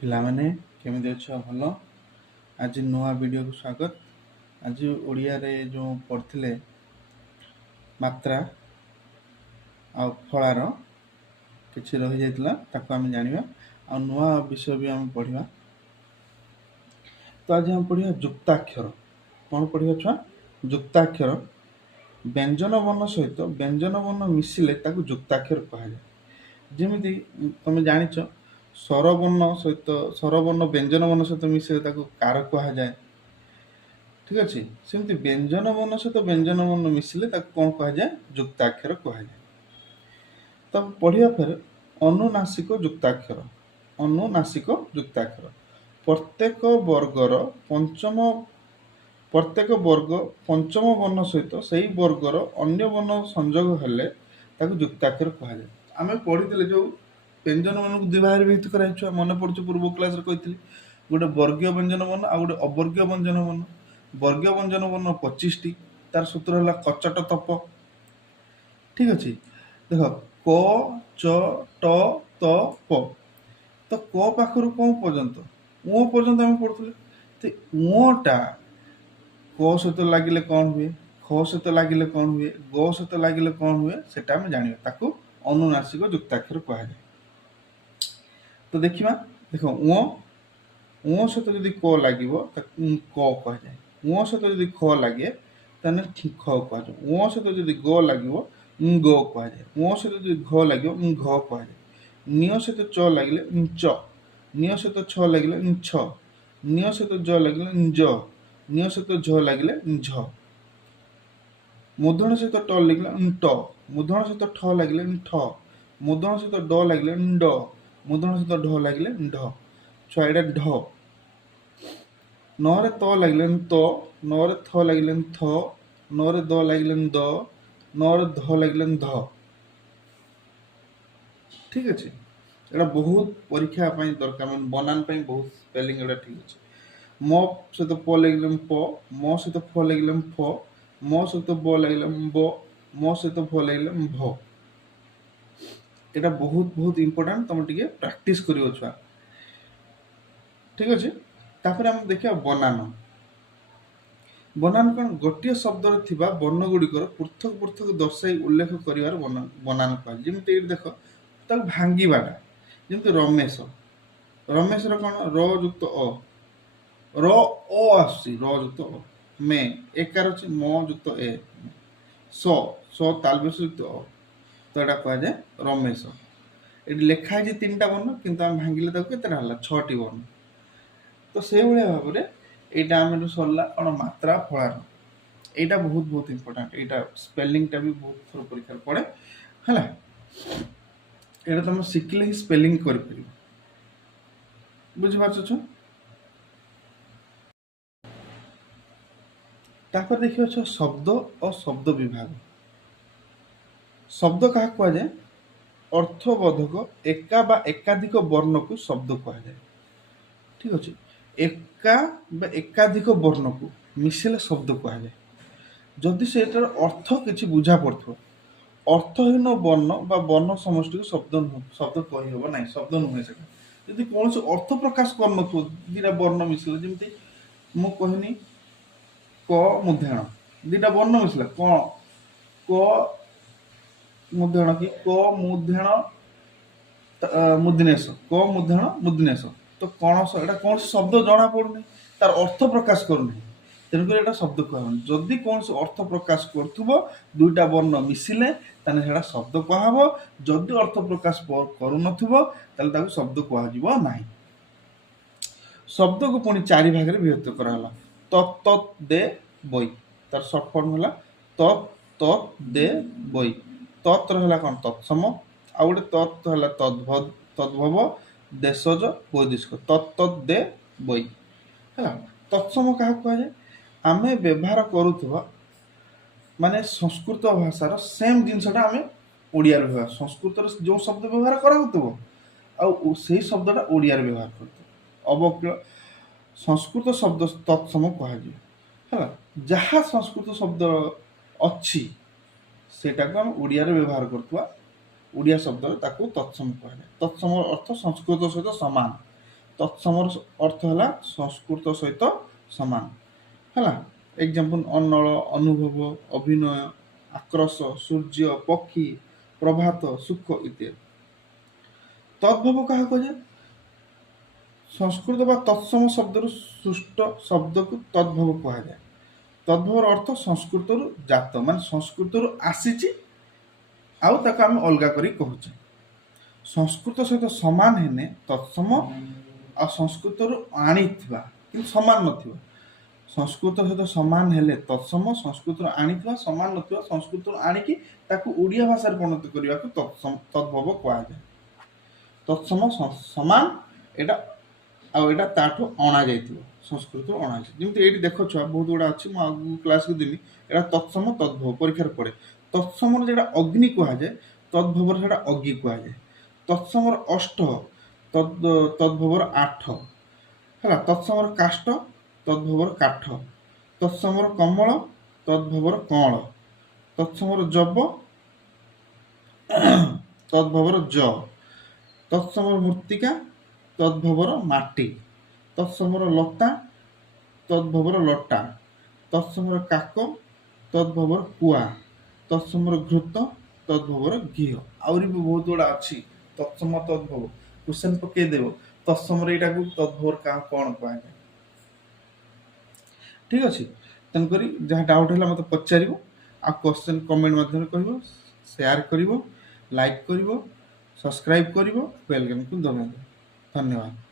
ପିଲାମାନେ କେମିତି ଅଛ? ଭଲ। ଆଜି ନୂଆ ଭିଡ଼ିଓକୁ ସ୍ୱାଗତ। ଆଜି ଓଡ଼ିଆରେ ଯେଉଁ ପଢ଼ିଥିଲେ ମାତ୍ରା ଆଉ ଫଳାର କିଛି ରହିଯାଇଥିଲା, ତାକୁ ଆମେ ଜାଣିବା ଆଉ ନୂଆ ବିଷୟ ବି ଆମେ ପଢ଼ିବା। ତ ଆଜି ଆମେ ପଢ଼ିବା ଯୁକ୍ତାକ୍ଷର। କ'ଣ ପଢ଼ିବା ଛୁଆ? ଯୁକ୍ତାକ୍ଷର। ବ୍ୟଞ୍ଜନ ବର୍ଣ୍ଣ ସହିତ ବ୍ୟଞ୍ଜନ ବର୍ଣ୍ଣ ମିଶିଲେ ତାକୁ ଯୁକ୍ତାକ୍ଷର କୁହାଯାଏ। ଯେମିତି ତମେ ଜାଣିଛ ସ୍ୱରବର୍ଣ୍ଣ ବ୍ୟଞ୍ଜନ ବର୍ଣ୍ଣ ସହିତ ମିଶିଲେ ତାକୁ କାର କୁହାଯାଏ। ଠିକ୍ ଅଛି। ସେମିତି ବ୍ୟଞ୍ଜନ ବର୍ଣ୍ଣ ସହିତ ବ୍ୟଞ୍ଜନ ବର୍ଣ୍ଣ ମିଶିଲେ ତାକୁ କ'ଣ କୁହାଯାଏ? ଯୁକ୍ତାକ୍ଷର କୁହାଯାଏ। ତ ପଢ଼ିବା ପରେ ଅନୁନାସିକ ଯୁକ୍ତାକ୍ଷର। ଅନୁନାସିକ ଯୁକ୍ତାକ୍ଷର ପ୍ରତ୍ୟେକ ବର୍ଗ ପଞ୍ଚମ ବର୍ଣ୍ଣ ସହିତ ସେହି ବର୍ଗର ଅନ୍ୟ ବର୍ଣ୍ଣ ସଂଯୋଗ ହେଲେ ତାକୁ ଯୁକ୍ତାକ୍ଷର କୁହାଯାଏ। ଆମେ ପଢ଼ିଥିଲେ ଯେଉଁ ବ୍ୟଞ୍ଜନ ବର୍ଣ୍ଣକୁ ଦୁଇ ଭାଗରେ ବିଭକ୍ତ କରାଯାଇଛି, ମନେ ପଡ଼ୁଛି ପୂର୍ବ କ୍ଲାସରେ କହିଥିଲି। ଗୋଟେ ବର୍ଗୀୟ ବ୍ୟଞ୍ଜନ ବର୍ଣ୍ଣ ଆଉ ଗୋଟେ ଅବର୍ଗୀୟ ବ୍ୟଞ୍ଜନ ବର୍ଣ୍ଣ। ବର୍ଗୀୟ ବ୍ୟଞ୍ଜନ ବର୍ଣ୍ଣ 25ଟି, ତାର ସୂତ୍ର ହେଲା କଚଟ ତପ। ଠିକ୍ ଅଛି। ଦେଖ କ ଚ ଟ ତ ପ। ତ କ ପାଖରୁ କ ପର୍ଯ୍ୟନ୍ତ ପର୍ଯ୍ୟନ୍ତ ଆମେ ପଢ଼ୁଥିଲେ। ତ ଟା କ ସହିତ ଲାଗିଲେ କ'ଣ ହୁଏ, ଖ ସହିତ ଲାଗିଲେ କ'ଣ ହୁଏ, ଗ ସହିତ ଲାଗିଲେ କ'ଣ ହୁଏ, ସେଟା ଆମେ ଜାଣିବା। ତାକୁ ଅନୁନାସିକ ଯୁକ୍ତାକ୍ଷର କୁହାଯାଏ। ତ ଦେଖିବା। ଦେଖ ସହିତ ଯଦି କ ଲାଗିବ ତାକୁ କ କୁହାଯାଏ। ସହିତ ଯଦି ଖ ଲାଗେ ତାହେଲେ ଖ କୁହାଯାଏ। ସହିତ ଯଦି ଗ ଲାଗିବ ଗ କୁହାଯାଏ। ସହିତ ଯଦି ଘ ଲାଗିବ ଘ କୁହାଯାଏ। ସହିତ ଚ ଲାଗିଲେ ଚ। ସହିତ ଛ ଲାଗିଲେ ଛ। ସହିତ ଜ ଲାଗିଲେ ଜ। ସହିତ ଝ ଲାଗିଲେ ଝ। ମୂର୍ଧନ ସହିତ ଟ ଲାଗିଲେ ଟ। ମୂର୍ଧନ ସହିତ ଠ ଲାଗିଲେ ଠ। ମୂର୍ଧନ ସହିତ ଡ ଲାଗିଲେ ଡ। ମୂର୍ଧନ ସହିତ ଢ ଲାଗିଲେ ଢ। ଛୁଆ ଏଇଟା ଢ। ନରେ ତ ଲାଗିଲେ ତ। ନରେ ଥ ଲାଗିଲେ ଥ। ନରେ ଦ ଲାଗିଲେ ଦ। ନରେ ଧ ଲାଗିଲେ ଧ। ଠିକ୍ ଅଛି। ଏଇଟା ବହୁତ ପରୀକ୍ଷା ପାଇଁ ଦରକାର, ମାନେ ବନାନ ପାଇଁ ବହୁତ ସ୍ପେଲିଂ ଏଇଟା ଠିକ୍ ଅଛି। ମ ସହିତ ପ ଲାଗିଲେ ପ। ମ ସହିତ ଫ ଲାଗିଲେ ଫ। ମ ସହିତ ବ ଲାଗିଲେ ବ। ମ ସହିତ ଭ ଲାଗିଲେ ଭ। এটা ବହୁତ ইম্পর্টান্ট, তুমি ଟିକେ ପ୍ରାକ୍ଟିସ୍ କରିବ ଛୁଆ। ଠିକ୍ ଅଛି। ତାପରେ ଆମେ ଦେଖିବା ବନାନ। ବନାନ କ'ଣ? ଗୋଟିଏ ଶବ୍ଦରେ ଥିବା ବର୍ଣ୍ଣ ଗୁଡ଼ିକର ପୃଥକ ପୃଥକ ଦର୍ଶାଇ ଉଲ୍ଲେଖ କରିବାର ବନାନ କୁହାଯାଏ। ଯେମିତି ଏଇଠି ଦେଖ, ତାକୁ ଭାଙ୍ଗିବାଟା। ଯେମିତି ରମେଶ। ରମେଶର କ'ଣ? ର ଯୁକ୍ତ ଅ। ର ଅ ଆସୁଛି, ର ଯୁକ୍ତ ଅ। ମେ ଏକାର ଅଛି, ମ ଯୁକ୍ତ ଏ। ସ ତାଲବେଶ ଯୁକ୍ତ ଅ। ତ ଏଇଟା କୁହାଯାଏ ରମେଶ। ଏଠି ଲେଖା ହେଇଛି 3ଟା ବର୍ଣ୍ଣ, କିନ୍ତୁ ଆମେ ଭାଙ୍ଗିଲେ ତାକୁ କେତେଟା ହେଲା? 6ଟି ବର୍ଣ୍ଣ। ତ ସେଇଭଳିଆ ଭାବରେ ଏଇଟା ଆମେ ସରିଲା କ'ଣ? ମାତ୍ରା ଫଳାର। এইটা ବହୁତ ইম্পর্টান্ট। এইটা স্পেলিংটা ବି ବହୁତ ଥର ପରୀକ୍ଷାରେ ପଡ଼େ ହେଲା। ଏଇଟା ତମେ ଶିଖିଲେ ହିଁ ସ୍ପେଲିଂ କରିପାରିବ। ବୁଝିପାରୁଛ? ତାପରେ ଦେଖିବା ଶବ୍ଦ ଓ ଶବ୍ଦ ବିଭାଗ। ଶବ୍ଦ କାହାକୁ କୁହାଯାଏ? ଅର୍ଥବୋଧକ ଏକା ବା ଏକାଧିକ ବର୍ଣ୍ଣକୁ ଶବ୍ଦ କୁହାଯାଏ। ଠିକ୍ ଅଛି। ଏକା ବା ଏକାଧିକ ବର୍ଣ୍ଣକୁ ମିଶିଲେ ଶବ୍ଦ କୁହାଯାଏ। ଯଦି ସେଟାର ଅର୍ଥ କିଛି ବୁଝା ପଡ଼ୁଥିବ। ଅର୍ଥହୀନ ବର୍ଣ୍ଣ ବା ବର୍ଣ୍ଣ ସମଷ୍ଟିକୁ ଶବ୍ଦ କହିହେବ ନାହିଁ, ଶବ୍ଦ ନୁହେଁ ସେଟା। ଯଦି କୌଣସି ଅର୍ଥ ପ୍ରକାଶ କରୁନଥିବ, ଦୁଇଟା ବର୍ଣ୍ଣ ମିଶିଲେ, ଯେମିତି ମୁଁ କହିନି କ ମୁଦ୍ରାଣ, ଦୁଇଟା ବର୍ଣ୍ଣ ମିଶିଲା, କ ମୁଦ୍ରାଣ କି କ ମୁଦ୍ରାଣ ମୁଦିନେଶ, କ ମୁଦ୍ରାଣ ମୁଦିନେଶ। ତ କ'ଣ ଏଟା କୌଣସି ଶବ୍ଦ ଜଣା ପଡୁନି, ତାର ଅର୍ଥ ପ୍ରକାଶ କରୁନି, ତେଣୁକରି ଏଟା ଶବ୍ଦ କୁହାହବନି। ଯଦି କୌଣସି ଅର୍ଥ ପ୍ରକାଶ କରୁଥିବ, ଦୁଇଟା ବର୍ଣ୍ଣ ମିଶିଲେ, ତାହେଲେ ସେଟା ଶବ୍ଦ କୁହାହବ। ଯଦି ଅର୍ଥ ପ୍ରକାଶ କରୁନଥିବ, ତାହେଲେ ତାକୁ ଶବ୍ଦ କୁହାଯିବ ନାହିଁ। ଶବ୍ଦକୁ ପୁଣି 4 ଭାଗରେ ବିଭକ୍ତ କରାଗଲା। ତତ୍ ତତ୍ ଦେ ବଇ। ତାର ସର୍ଟ ଫର୍ମ ହେଲା ତତ୍ ତତ୍ ଦେ ବଇ। ତତ୍ ହେଲା କ'ଣ? ତତ୍ସମ। ଆଉ ଗୋଟେ ତତ୍ ହେଲା ତଦ୍ଭବ, ଦେଶଜ, ବୈଦେଶିକ। ତତ୍ ତତ୍ ଦେ ବଇ ହେଲା। ତତ୍ସମ କାହାକୁ କୁହାଯାଏ? ଆମେ ବ୍ୟବହାର କରୁଥିବା, ମାନେ ସଂସ୍କୃତ ଭାଷାର ସେମ୍ ଜିନିଷଟା ଆମେ ଓଡ଼ିଆରେ ବ୍ୟବହାର, ସଂସ୍କୃତରେ ଯେଉଁ ଶବ୍ଦ ବ୍ୟବହାର କରାଯାଉଥିବ ଆଉ ସେଇ ଶବ୍ଦଟା ଓଡ଼ିଆରେ ବ୍ୟବହାର କରୁଥିବ। ଅବକଳ ସଂସ୍କୃତ ଶବ୍ଦ ତତ୍ସମ କୁହାଯିବ ହେଲା। ଯାହା ସଂସ୍କୃତ ଶବ୍ଦ ଅଛି ସେଇଟାକୁ ଆମେ ଓଡ଼ିଆରେ ବ୍ୟବହାର କରୁଥିବା ଓଡ଼ିଆ ଶବ୍ଦରେ ତାକୁ ତତ୍ସମ କୁହାଯାଏ। ତତ୍ସମ ଅର୍ଥ ସଂସ୍କୃତ ସହିତ ସମାନ। ତତ୍ସମର ଅର୍ଥ ହେଲା ସଂସ୍କୃତ ସହିତ ସମାନ ହେଲା। ଏକ୍ଜାମ୍ପଲ୍ ଅନଳ, ଅନୁଭବ, ଅଭିନୟ, ଆକ୍ରୋଶ, ସୂର୍ଯ୍ୟ, ପକ୍ଷୀ, ପ୍ରଭାତ, ସୁଖ ଇତ୍ୟାଦି। ତଦ୍ଭବ କାହାକୁ କୁହାଯାଏ? ସଂସ୍କୃତ ବା ତତ୍ସମ ଶବ୍ଦରୁ ସୃଷ୍ଟ ଶବ୍ଦକୁ ତଦ୍ଭବ କୁହାଯାଏ। ତଦ୍ଭବର ଅର୍ଥ ସଂସ୍କୃତରୁ ଜାତ, ମାନେ ସଂସ୍କୃତରୁ ଆସିଛି ଆଉ ତାକୁ ଆମେ ଅଲଗା କରି କହୁଛେ। ସଂସ୍କୃତ ସହିତ ସମାନ ହେଲେ ତତ୍ସମ, ଆଉ ସଂସ୍କୃତରୁ ଆଣିଥିବା କିନ୍ତୁ ସମାନ ନଥିବ। ସଂସ୍କୃତ ସହିତ ସମାନ ହେଲେ ତତ୍ସମ, ସଂସ୍କୃତରୁ ଆଣିଥିବା ସମାନ ନଥିବା, ସଂସ୍କୃତରୁ ଆଣିକି ତାକୁ ଓଡ଼ିଆ ଭାଷାରେ ପରିଣତ କରିବାକୁ ତଦ୍ଭବ କୁହାଯାଏ। ତତ୍ସମ ସମାନ, ଏଇଟା ଆଉ ଏଇଟା ତାଠୁ ଅଣାଯାଇଥିବ, ସଂସ୍କୃତରୁ ଅଣାଯାଇଥିବ। ଯେମିତି ଏଇଠି ଦେଖ ଛୁଆ ବହୁତ ଗୁଡ଼ା ଅଛି, ମୁଁ ଆଗକୁ କ୍ଲାସ୍କୁ ଦେବି। ଏଇଟା ତତ୍ସମ ତଦ୍ଭବ ପରୀକ୍ଷାରେ ପଡ଼େ। ତତ୍ସମର ଯେଉଁଟା ଅଗ୍ନି କୁହାଯାଏ, ତଦ୍ଭବର ସେଇଟା ଅଗି କୁହାଯାଏ। ତତ୍ସମର ଅଷ୍ଟ, ତଦ୍ଭବର ଆଠ ହେଲା। ତତ୍ସମର କାଷ୍ଟ, ତଦ୍ଭବର କାଠ। ତତ୍ସମର କମଳ, ତଦ୍ଭବର କଅଁଳ। ତତ୍ସମର ଜବ, ତଦ୍ଭବର ଜ। ତତ୍ସମର ମୃତ୍ତିକା, ତଦ୍ଭବର ମାଟି। ତତ୍ସମର ଲତା, ତଦ୍ଭବର ଲଟା। ତତ୍ସମର କାକ, ତଦ୍ଭବର କୁଆ। ତତ୍ସମର ଘୃତ, ତଦ୍ଭବର ଘିଅ। ଆହୁରି ବି ବହୁତ ଗୁଡ଼ା ଅଛି ତତ୍ସମ ତଦ୍ଭବ। କ୍ୱେଶ୍ଚନ୍ ପକେଇଦେବ ତତ୍ସମର ଏଇଟାକୁ ତଦ୍ଭବର କାହାକୁ କ'ଣ କୁହାଯାଏ। ଠିକ୍ ଅଛି। ତେଣୁକରି ଯାହା ଡାଉଟ୍ ହେଲା ମୋତେ ପଚାରିବ, ଆଉ କ୍ୱେଶ୍ଚନ୍ କମେଣ୍ଟ ମାଧ୍ୟମରେ କହିବ, ସେୟାର କରିବ, ଲାଇକ୍ କରିବ, ସବସ୍କ୍ରାଇବ୍ କରିବ, ବେଲ୍ ଆଇକନ୍କୁ ଦବାଇବ। ଧନ୍ୟବାଦ।